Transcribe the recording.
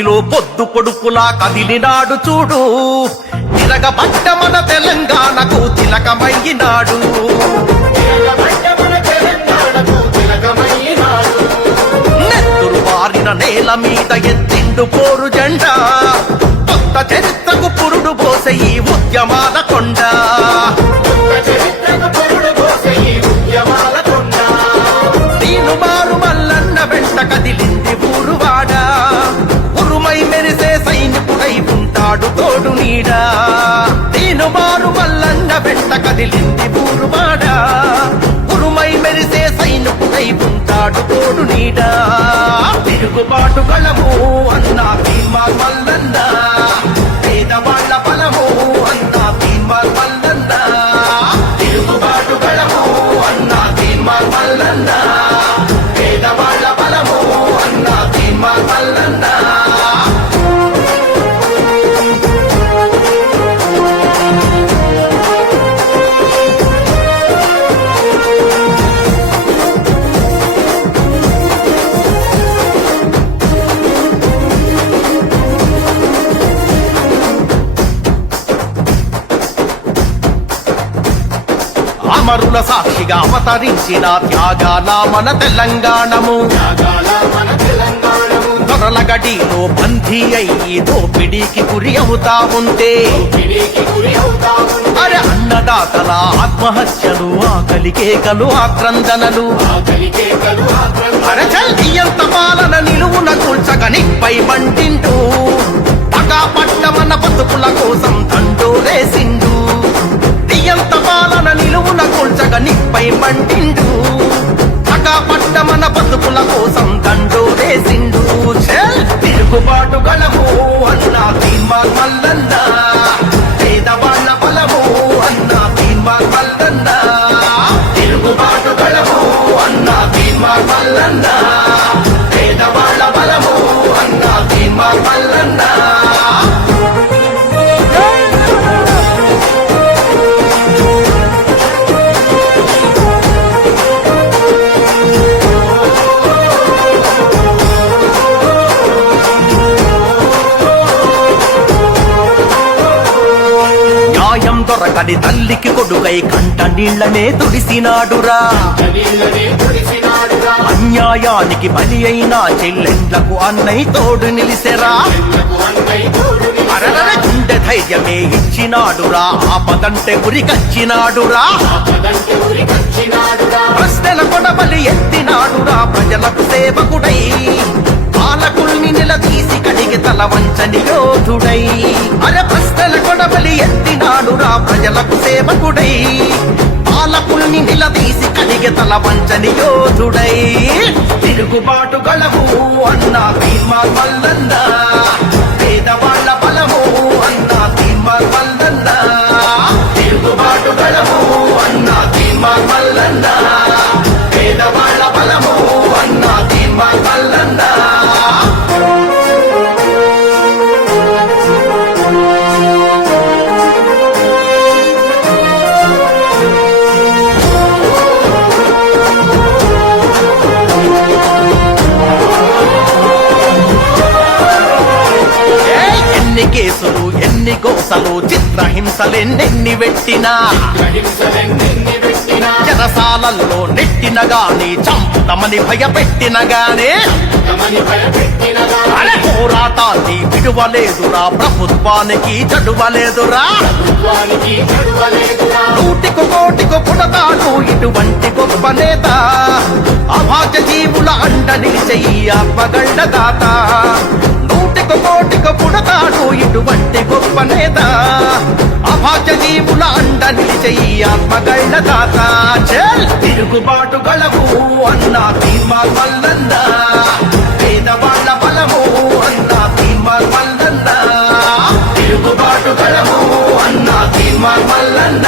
భూమిలో పొద్దు పొడుపులా కదిలినాడు చూడు. తిరగబట్ట మన తెలంగాణకు తిలకమయ్యినాడు నెత్తురు వారిన నేల మీద ఎత్తిండు పోరు జెండా. కొత్త చరిత్రకు పురుడు పోసే ఈ ఉద్యమాల కొండ. మల్లన్న కదిలింది ఊరువాడ ఉరుమై మెరిసే సైనికుడై ఉంటాడు తోడు నీడా. తిరుగుబాటు గలము అన్నా భీమా మల్లన్నా. అమరుల సాక్షిగా అవతరించిన త్యాగాల మన తెలంగాణము. దొరల గడిలో బందీ అయ్యి దోపిడీకి గురి అవుతా ఉంటే. అరే అన్నదాతల ఆత్మహత్యలు ఆకలి కేకలు ఆక్రందనలు. అరే చల్లియంత పాలన నిలువున కూల్చగని పై మంటింటూ కూల్చక మండిండు. మంటిండు పట్ట మన బతుకుల కోసం తండోరేసిండు వేసిండు. తిరుగుబాటు గలము అన్న తీర్మాన్ మల్లన్న. పేదవాళ్ళ బలము అన్న తీర్మాన్ మల్లన్న. తిరుగుబాటు గలము అన్న తీర్మాన్ మల్లన్న. పేదవాళ్ళ బలము అన్న తీర్మాన్ మల్లన్నా. దొరకని తల్లికి కొడుకై కంట నీళ్ళనే తుడిసినాడురా. అన్యాయానికి బలి అయిన చెల్లెండ్లకు అన్నయ్య తోడు నిలిసెరా. గుండె ధైర్యమే ఇచ్చినాడురా. ఆపదంటే ఉరికచ్చినాడురా. ప్రశ్నల కొడబలి ఎత్తినాడురా ప్రజలకు సేవకుడై. పాలకుల్ని నిలదీసి కడిగి తల వంచని యోధుడై అరే కొడబలి ఎత్తినాడు రా ప్రజలకు సేవకుడై. పాలకుల్ని నిలదీసి కడిగి తల వంచని యోధుడై. తిరుగుబాటు గలవు అన్న భీమా మల్లన్న పేదవాళ్ళ బలము అన్న భీమా మల్లన్న తిరుగుబాటు గలవు అన్న భీమా మల్లన్న గోసలు చిత్రహింసలెన్నెన్ని పెట్టినా? చెరసాలల్లో నెట్టిన గాని చంపుతమని భయపెట్టిన గానే పోరాటాన్ని విడువలేదురా ప్రభుత్వానికి చడువలేదురా నూటికు కోటికు పుడతాడు ఇటువంటి గొప్ప నేత. అభాగ్య జీవుల అండ నిలిచయి ఆత్మగండ దాత. నూటికు కోటికు పుడతాడు ఇటువంటి గొప్ప నేత. అభాగ్య జీవుల అండ నిలిచయి ఆత్మగళ్ళ దాత. చెల్! తిరుగుబాటు గలవు అన్న తీర్మా మల్లన్న పేదవాళ్ళ బలము అన్న తీర్మా మల్లన్న తిరుగుబాటు గలవు అన్న తీర్మా మల్లన్న